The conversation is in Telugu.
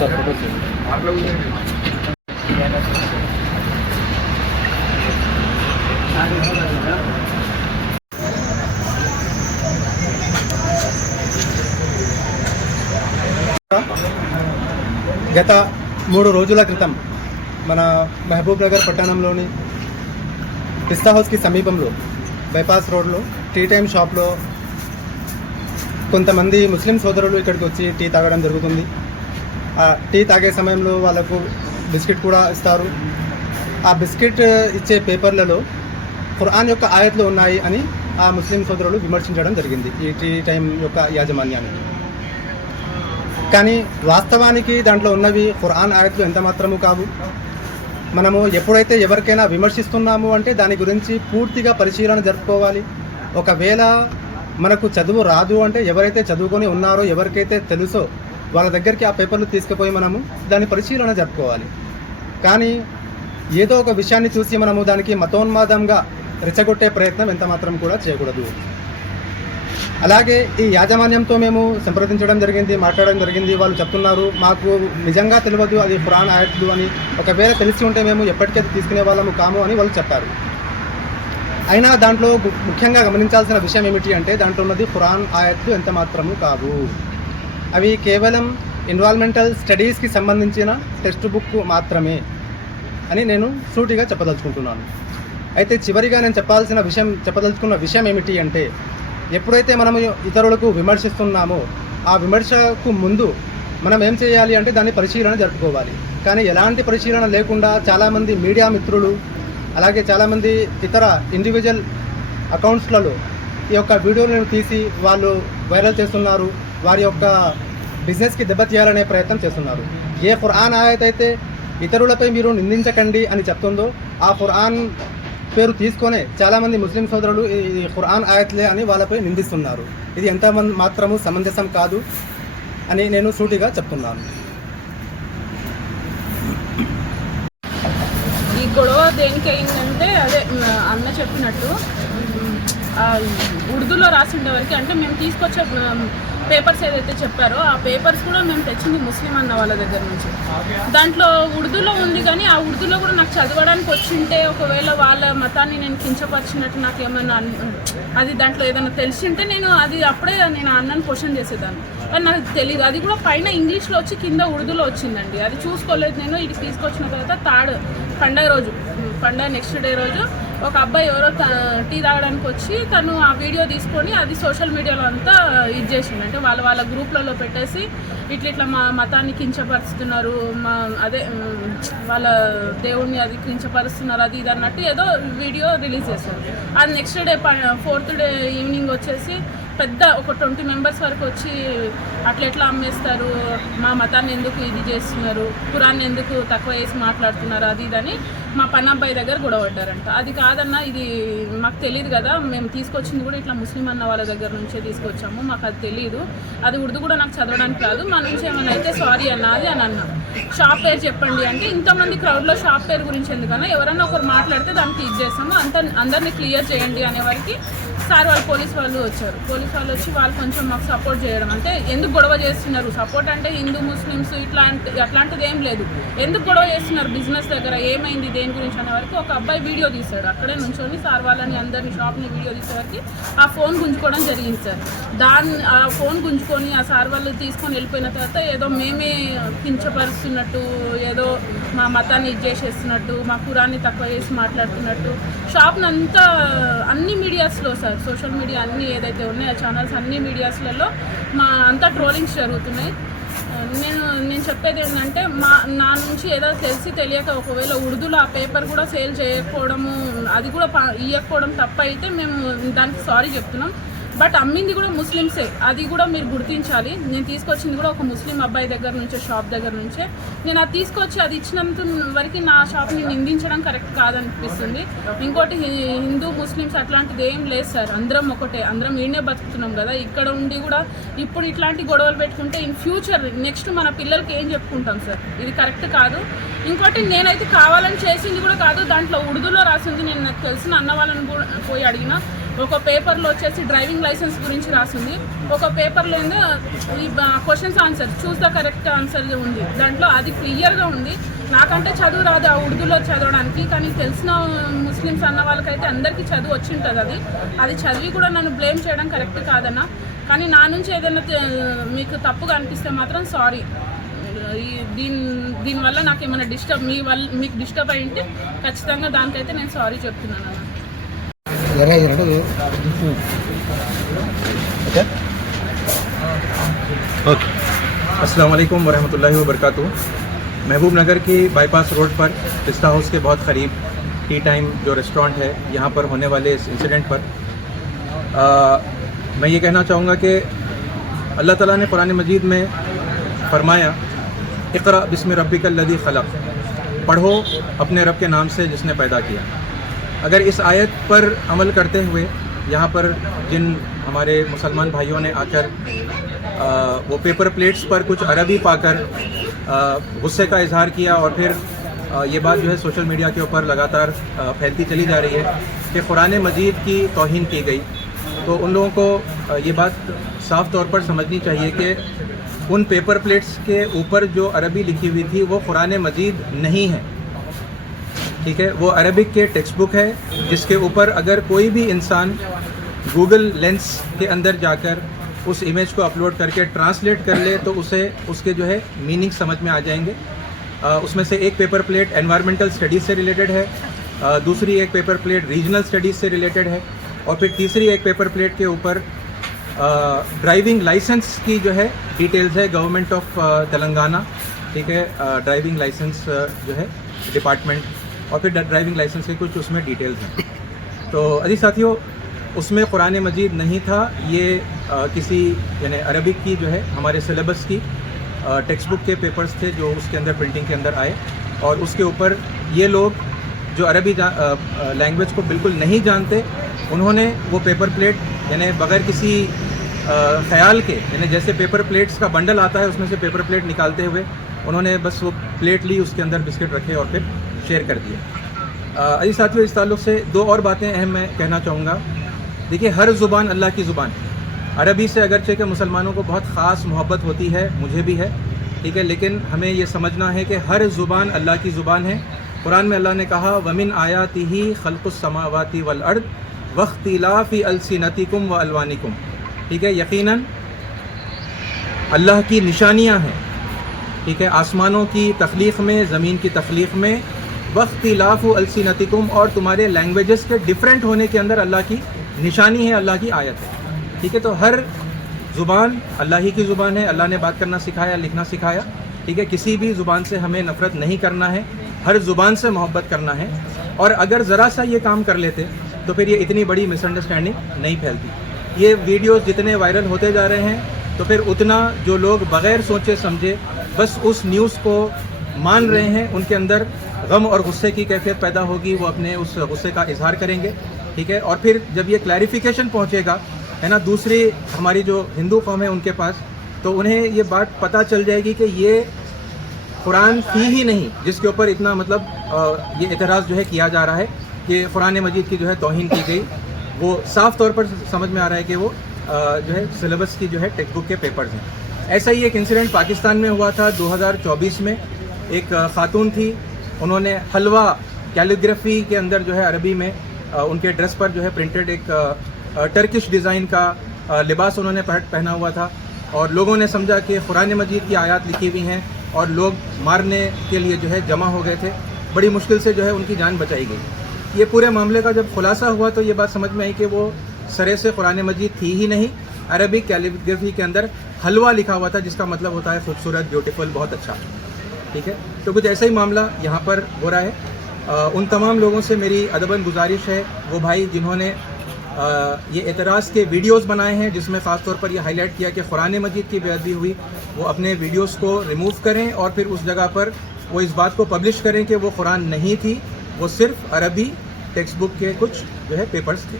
సార్ ఫోటోస్ గత మూడు రోజుల క్రితం మన మహబూబ్ నగర్ పట్టణంలోని పిస్తా హౌస్కి సమీపంలో బైపాస్ రోడ్లో టీ టైం షాప్లో కొంతమంది ముస్లిం సోదరులు ఇక్కడికి వచ్చి టీ తాగడం జరుగుతుంది. టీ తాగే సమయంలో వాళ్ళకు బిస్కెట్ కూడా ఇస్తారు. ఆ బిస్కెట్ ఇచ్చే పేపర్లలో ఖురాన్ యొక్క ఆయత్లు ఉన్నాయి అని ఆ ముస్లిం సోదరులు విమర్శించడం జరిగింది ఈ టీ టైం యొక్క యాజమాన్యానికి కానీ వాస్తవానికి దాంట్లో ఉన్నవి ఖురాన్ ఆయత్లు ఎంత మాత్రము కావు. మనము ఎప్పుడైతే ఎవరికైనా విమర్శిస్తున్నాము అంటే దాని గురించి పూర్తిగా పరిశీలన జరుపుకోవాలి. ఒకవేళ మనకు చదువు రాదు అంటే ఎవరైతే చదువుకొని ఉన్నారో ఎవరికైతే తెలుసో వాళ్ళ దగ్గరికి ఆ పేపర్లు తీసుకుపోయి మనము దాని పరిశీలన జరుపుకోవాలి. కానీ ఏదో ఒక విషయాన్ని చూసి మనము దానికి మతోన్మాదంగా రెచ్చగొట్టే ప్రయత్నం ఎంత మాత్రం కూడా చేయకూడదు. అలాగే ఈ యాజమాన్యంతో మేము సంప్రదించడం జరిగింది మాట్లాడడం జరిగింది వాళ్ళు చెప్తున్నారు మాకు నిజంగా తెలియదు అది పురాణ ఆయత్లు అని. ఒకవేళ తెలిసి ఉంటే మేము ఎప్పటికైతే తీసుకునే వాళ్ళము కాము అని వాళ్ళు చెప్పారు. అయినా దాంట్లో ముఖ్యంగా గమనించాల్సిన విషయం ఏమిటి అంటే దాంట్లో ఉన్నది ఖురాన్ ఆయత్లు ఎంత మాత్రము కావు. అవి కేవలం ఎన్విరాన్మెంటల్ స్టడీస్కి సంబంధించిన టెక్స్ట్ బుక్ మాత్రమే అని నేను సూటిగా చెప్పదలుచుకుంటున్నాను. అయితే చివరిగా నేను చెప్పాల్సిన విషయం చెప్పదలుచుకున్న విషయం ఏమిటి అంటే ఎప్పుడైతే మనము ఇతరులకు విమర్శిస్తున్నామో ఆ విమర్శకు ముందు మనం ఏం చేయాలి అంటే దాన్ని పరిశీలన జరుపుకోవాలి. కానీ ఎలాంటి పరిశీలన లేకుండా చాలామంది మీడియా మిత్రులు అలాగే చాలామంది ఇతర ఇండివిజువల్ అకౌంట్స్లలో ఈ యొక్క వీడియోలను తీసి వాళ్ళు వైరల్ చేస్తున్నారు. వారి యొక్క బిజినెస్కి దెబ్బతీయాలనే ప్రయత్నం చేస్తున్నారు. ఏ ఖురాన్ ఆయత్ అయితే ఇతరులపై మీరు నిందించకండి అని చెప్తుందో ఆ ఖురాన్ పేరు తీసుకొనే చాలామంది ముస్లిం సోదరులు ఈ ఖురాన్ ఆయత్లే అని వాళ్ళపై నిందిస్తున్నారు. ఇది ఎంత మాత్రము సమంజసం కాదు అని నేను సూటిగా చెప్తున్నాను. ఈ గొడవ దేనికి అయిందంటే అదే అన్న చెప్పినట్టు ఉర్దూలో రాసిండే వరకు అంటే మేము తీసుకొచ్చే పేపర్స్ ఏదైతే చెప్పారో ఆ పేపర్స్ కూడా మేము తెచ్చింది ముస్లిం అన్న వాళ్ళ దగ్గర నుంచి. దాంట్లో ఉర్దూలో ఉంది కానీ ఆ ఉర్దూలో కూడా నాకు చదవడానికి వచ్చింటే ఒకవేళ వాళ్ళ మతాన్ని నేను కించపరిచినట్టు నాకు ఏమైనా అన్- అది దాంట్లో ఏదైనా తెలిసింటే నేను అది అప్పుడే నేను అన్నను క్వశ్చన్ చేసేదాన్ని. కానీ నాకు తెలియదు అది కూడా పైన ఇంగ్లీష్లో వచ్చి కింద ఉర్దూలో వచ్చిందండి. అది చూసుకోలేదు నేను. ఇది తీసుకొచ్చిన తర్వాత థర్డ్ పండగ రోజు పండగ నెక్స్ట్ డే రోజు ఒక అబ్బాయి ఎవరో టీ తాగడానికి వచ్చి తను ఆ వీడియో తీసుకొని అది సోషల్ మీడియాలో అంతా ఇది చేసిండు. అంటే వాళ్ళ వాళ్ళ గ్రూప్లలో పెట్టేసి ఇట్లా ఇట్లా మా మతాన్ని కించపరుస్తున్నారు మా అదే వాళ్ళ దేవుణ్ణి అది కించపరుస్తున్నారు అది ఇది అన్నట్టు ఏదో వీడియో రిలీజ్ చేశారు. అది next day fourth day evening వచ్చేసి పెద్ద ఒక ట్వంటీ మెంబర్స్ వరకు వచ్చి అట్లా ఎట్లా అమ్మేస్తారు? మా మతాన్ని ఎందుకు ఇది చేస్తున్నారు? కురాన్ని ఎందుకు తక్కువ వేసి మాట్లాడుతున్నారు? అది ఇదని మా పన్నబ్బాయి దగ్గర గొడవడ్డారంట అది కాదన్నా ఇది మాకు తెలియదు కదా మేము తీసుకొచ్చింది కూడా ఇట్లా ముస్లిం అన్న వాళ్ళ దగ్గర నుంచే తీసుకొచ్చాము మాకు అది తెలియదు అది ఉర్దు కూడా నాకు చదవడానికి రాదు. మా నుంచి ఏమైనా అయితే సారీ అన్నది అని అన్నా. షాప్ పేరు చెప్పండి అంటే ఇంతమంది క్రౌడ్లో షాప్ పేరు గురించి ఎందుకన్నా ఎవరైనా ఒకరు మాట్లాడితే దానికి ఇది చేస్తాము. అంత అందరినీ క్లియర్ చేయండి అనే వారికి సార్ వాళ్ళు పోలీస్ వాళ్ళు వచ్చారు. పోలీస్ వాళ్ళు వచ్చి వాళ్ళు కొంచెం మాకు సపోర్ట్ చేయడం. అంటే ఎందుకు గొడవ చేస్తున్నారు? సపోర్ట్ అంటే హిందూ ముస్లిమ్స్ ఇట్లాంటి అట్లాంటిది ఏం లేదు. ఎందుకు గొడవ చేస్తున్నారు బిజినెస్ దగ్గర? ఏమైంది దేని గురించి అనే వరకు ఒక అబ్బాయి వీడియో తీశాడు. అక్కడే నుంచొని సార్ వాళ్ళని అందరిని షాప్ని వీడియో తీసేవరకు ఆ ఫోన్ గుంజుకోవడం జరిగింది సార్. దాన్ని ఆ ఫోన్ గుంజుకొని ఆ సార్ వాళ్ళు తీసుకొని వెళ్ళిపోయిన తర్వాత ఏదో మేమే కించపరుస్తున్నట్టు ఏదో మా మతాన్ని ఇది చేసేస్తున్నట్టు మా కురాన్ని తక్కువ చేసి మాట్లాడుతున్నట్టు. షాప్ని అంతా అన్ని మీడియాస్లో సార్ సోషల్ మీడియా అన్ని ఏదైతే ఉన్నాయో ఛానల్స్ అన్ని మీడియాస్లలో మా అంతా ట్రోలింగ్స్ జరుగుతున్నాయి. నేను నేను చెప్పేది ఏంటంటే మా నా నుంచి ఏదో తెలిసి తెలియక ఒకవేళ ఉర్దూలో ఆ పేపర్ కూడా సేల్ చేయకపోవడము అది కూడా పా- ఇవ్వకపోవడం తప్ప అయితే మేము దానికి సారీ చెప్తున్నాం. బట్ అమ్మింది కూడా ముస్లిమ్సే. అది కూడా మీరు గుర్తించాలి. నేను తీసుకొచ్చింది కూడా ఒక ముస్లిం అబ్బాయి దగ్గర నుంచే షాప్ దగ్గర నుంచే. నేను అది తీసుకొచ్చి అది ఇచ్చినంత వరకు నా షాప్ని నిందించడం కరెక్ట్ కాదనిపిస్తుంది. ఇంకోటి హిందూ ముస్లిమ్స్ అట్లాంటిది ఏం లేదు సార్. అందరం ఒకటే. అందరం ఈడనే బతుకుతున్నాం కదా. ఇక్కడ ఉండి కూడా ఇప్పుడు ఇట్లాంటి గొడవలు పెట్టుకుంటే ఇన్ ఫ్యూచర్ నెక్స్ట్ మన పిల్లలకి ఏం చెప్పుకుంటాం సార్? ఇది కరెక్ట్ కాదు. ఇంకోటి నేనైతే కావాలని చేసింది కూడా కాదు. దాంట్లో ఉర్దూలో రాసింది నేను నాకు తెలిసిన అన్న వాళ్ళని కూడా పోయి అడిగిన. ఒక పేపర్లో వచ్చేసి డ్రైవింగ్ లైసెన్స్ గురించి రాసింది. ఒక పేపర్లో ఈ questions answer choose the correct answer ఉంది. దాంట్లో అది క్లియర్గా ఉంది. నాకంటే చదువు రాదు ఆ ఉర్దూలో చదవడానికి కానీ తెలిసిన ముస్లిమ్స్ అన్న వాళ్ళకైతే అందరికీ చదువు వచ్చి ఉంటుంది అది. అది చదివి కూడా నన్ను బ్లేమ్ చేయడం కరెక్ట్ కాదన్న. కానీ నా నుంచి ఏదైనా మీకు తప్పుగా అనిపిస్తే మాత్రం సారీ ఈ దీని దీనివల్ల నాకు ఏమైనా డిస్టర్బ్ మీ వల్ల మీకు డిస్టర్బ్ అయి ఉంటే ఖచ్చితంగా దానికైతే నేను సారీ చెప్తున్నాను అన్న اوکے السلام علیکم ورحمۃ اللہ وبرکاتہ محبوب نگر کی بائی پاس روڈ پر پستہ ہاؤس کے بہت قریب ٹی ٹائم جو ریسٹورنٹ ہے یہاں پر ہونے والے اس انسیڈنٹ پر میں یہ کہنا چاہوں گا کہ اللہ تعالیٰ نے قرآن مجید میں فرمایا اقرا بسم ربک کا خلق پڑھو اپنے رب کے نام سے جس نے پیدا کیا اگر اس آیت پر عمل کرتے ہوئے یہاں پر جن ہمارے مسلمان بھائیوں نے آ کر وہ پیپر پلیٹس پر کچھ عربی پا کر غصے کا اظہار کیا اور پھر یہ بات جو ہے سوشل میڈیا کے اوپر لگاتار پھیلتی چلی جا رہی ہے کہ قرآن مجید کی توہین کی گئی۔ تو ان لوگوں کو یہ بات صاف طور پر سمجھنی چاہیے کہ ان پیپر پلیٹس کے اوپر جو عربی لکھی ہوئی تھی، وہ قرآن مجید نہیں ہے۔ ٹھیک ہے؟ وہ عربک کے ٹیکسٹ بک ہے جس کے اوپر اگر کوئی بھی انسان گوگل لینس کے اندر جا کر اس امیج کو اپلوڈ کر کے ٹرانسلیٹ کر لے تو اسے اس کے جو ہے میننگ سمجھ میں آ جائیں گے۔ آ, اس میں سے ایک پیپر پلیٹ انوائرمنٹل اسٹڈیز سے ریلیٹڈ ہے آ, دوسری ایک پیپر پلیٹ ریجنل اسٹڈیز سے ریلیٹڈ ہے اور پھر تیسری ایک پیپر پلیٹ کے اوپر ڈرائیونگ لائسنس کی جو ہے ڈیٹیلز ہے گورنمنٹ آف تلنگانہ۔ ٹھیک ہے؟ ڈرائیونگ لائسنس جو ہے ڈپارٹمنٹ اور پھر ڈرائیونگ لائسنس کے کچھ اس میں ڈیٹیلز ہیں۔ تو عزیز ساتھیوں اس میں قرآن مجید نہیں تھا، یہ کسی یعنی عربک کی جو ہے، ہمارے سلیبس کی ٹیکسٹ بک کے پیپرز تھے جو اس کے اندر پرنٹنگ کے اندر آئے۔ اور اس کے اوپر یہ لوگ جو عربی لینگویج کو بالکل نہیں جانتے، انہوں نے وہ پیپر پلیٹ یعنی بغیر کسی خیال کے یعنی جیسے پیپر پلیٹس کا بنڈل آتا ہے، اس میں سے پیپر پلیٹ نکالتے ہوئے انہوں نے بس وہ پلیٹ لی، اس کے اندر بسکٹ رکھے اور پھر شیئر کر دیا عزیز ساتھیوں اس تعلق سے دو اور باتیں اہم میں کہنا چاہوں گا۔ دیکھیے، ہر زبان اللہ کی زبان عربی سے اگرچہ کہ مسلمانوں کو بہت خاص محبت ہوتی ہے، مجھے بھی ہے، ٹھیک ہے، لیکن ہمیں یہ سمجھنا ہے کہ ہر زبان اللہ کی زبان ہے۔ قرآن میں اللہ نے کہا، ومن آیاتی ہی خلق السماواتی والارض وختلافی کم و الوانکم ٹھیک ہے، یقیناً اللہ کی نشانیاں ہیں۔ ٹھیک ہے، آسمانوں کی تخلیق میں، زمین کی تخلیق میں بختلاف و السینتکم اور تمہارے لینگویجز کے ڈفرینٹ ہونے کے اندر اللہ کی نشانی ہے، اللہ کی آیت ہے۔ ٹھیک ہے؟ تو ہر زبان اللہ ہی کی زبان ہے، اللہ نے بات کرنا سکھایا، لکھنا سکھایا۔ ٹھیک ہے؟ کسی بھی زبان سے ہمیں نفرت نہیں کرنا ہے، ہر زبان سے محبت کرنا ہے۔ اور اگر ذرا سا یہ کام کر لیتے تو پھر یہ اتنی بڑی مس انڈرسٹینڈنگ نہیں پھیلتی۔ یہ ویڈیوز جتنے وائرل ہوتے جا رہے ہیں، تو پھر اتنا جو لوگ بغیر سوچے سمجھے بس اس نیوز کو مان رہے ہیں، ان کے اندر غم اور غصے کی کیفیت پیدا ہوگی، وہ اپنے اس غصے کا اظہار کریں گے، ٹھیک ہے؟ اور پھر جب یہ کلیریفیکیشن پہنچے گا، ہے نا؟ دوسری ہماری جو ہندو قوم ہے ان کے پاس، تو انہیں یہ بات پتہ چل جائے گی کہ یہ قرآن تھی ہی نہیں، جس کے اوپر اتنا مطلب یہ اعتراض جو ہے کیا جا رہا ہے کہ قرآن مجید کی جو ہے توہین کی گئی، وہ صاف طور پر سمجھ میں آ رہا ہے کہ وہ جو ہے سلیبس کی جو ہے ٹیکسٹ بک کے پیپرز ہیں۔ ایسا ہی ایک انسیڈنٹ پاکستان میں ہوا تھا، دو ہزار چوبیس میں ایک خاتون تھی انہوں نے حلوہ کیلیگرافی کے اندر جو ہے عربی میں ان کے ڈریس پر جو ہے پرنٹڈ ایک ٹرکش ڈیزائن کا لباس انہوں نے پہنا ہوا تھا۔ اور لوگوں نے سمجھا کہ قرآن مجید کی آیات لکھی ہوئی ہیں اور لوگ مارنے کے لیے جو ہے جمع ہو گئے تھے۔ بڑی مشکل سے جو ہے ان کی جان بچائی گئی۔ یہ پورے معاملے کا جب خلاصہ ہوا تو یہ بات سمجھ میں آئی کہ وہ سرے سے قرآن مجید تھی ہی نہیں۔ عربی کیلیگرافی کے اندر حلوہ لکھا ہوا تھا، جس کا مطلب ہوتا ہے خوبصورت بیوٹیفل بہت اچھا۔ ٹھیک ہے؟ تو کچھ ایسا ہی معاملہ یہاں پر ہو رہا ہے۔ ان تمام لوگوں سے میری ادباً گزارش ہے۔ وہ بھائی جنہوں نے یہ اعتراض کے ویڈیوز بنائے ہیں، جس میں خاص طور پر یہ ہائی لائٹ کیا کہ قرآن مجید کی بےعدبی ہوئی، وہ اپنے ویڈیوز کو ریموو کریں اور پھر اس جگہ پر وہ اس بات کو پبلش کریں کہ وہ قرآن نہیں تھی، وہ صرف عربی ٹیکسٹ بک کے کچھ جو ہے پیپرز تھے۔